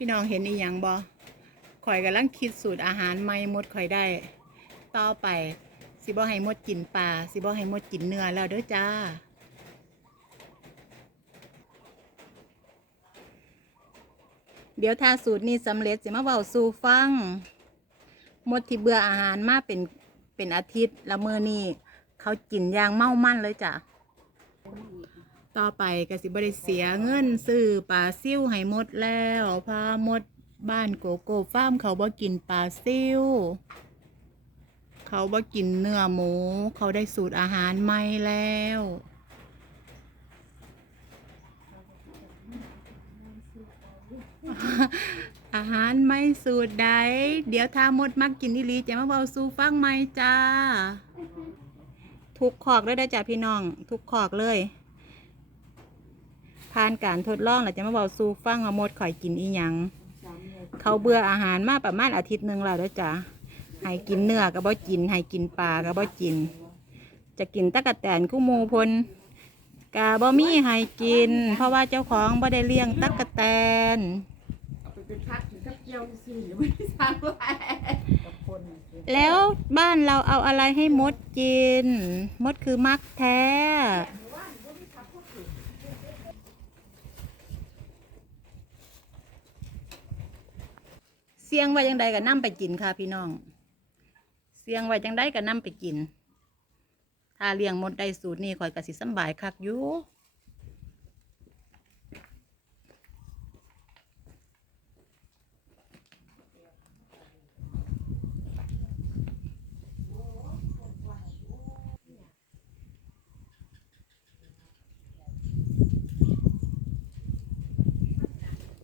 พี่น้องเห็นอีหยังบ่ข่อยกำลังคิดสูตรอาหารใหม่มดข่อยได้ ต่อไป สิบ่ให้มดกินปลาสิบ่ให้มดกินเนื้อแล้วเด้อจ้า เดี๋ยวถ้าสูตรนี้สำเร็จสิมาเว้าสู่ฟัง มดที่เบื่ออาหารมาเป็นเป็นอาทิตย์ล้วมื้อนี้เขากินอย่างเมามันเลยจ้ะ ต่อไปก็สิบริเสียเงินซื้อปลาซิ่วให้หมดแล้วพาหมดบ้านโกโก้ฟาร์มเขาบ่กินปลาซิ่วเขาบ่กินเนื้อหมู เขาได้สูตรอาหารใหม่แล้วอาหารไม่สูตรใด เดี๋ยวถ้าหมดมักกินอีลีจะมาเบาสู่ฟังไหมจ้า ทุกขอกเลยได้จ้ะพี่น้อง ทุกขอกเลย ผ่านการทดลองแล้วจะมาบอกสู่ฟังว่ามดข่อยกินอีหยังเขาเบื่ออาหารมาประมาณอาทิตย์หนึ่งแล้วเด้อจ้ะให้กินเนื้อก็บ่กินให้กินปลาก็บ่กิน จะกินตะกะแตนกุ้หมูพลกาบ่มีให้กิน เพราะว่าเจ้าของบ่ได้เลี้ยงตะกะแตนเอาไปเป็นพักถึงกับเจียวสิหรือไม่ได้สร้างไรกับคนแล้วบ้านเราเอาอะไรให้มดกิน มดคือมักแท้ เสียงไว้จังใดก็นำไปกินค่ะพี่น้อง เสียงไว้จังใดก็นำไปกิน ถ้าเลี้ยงมดได้สูตรนี้ข่อยก็สิสบายคักอยู่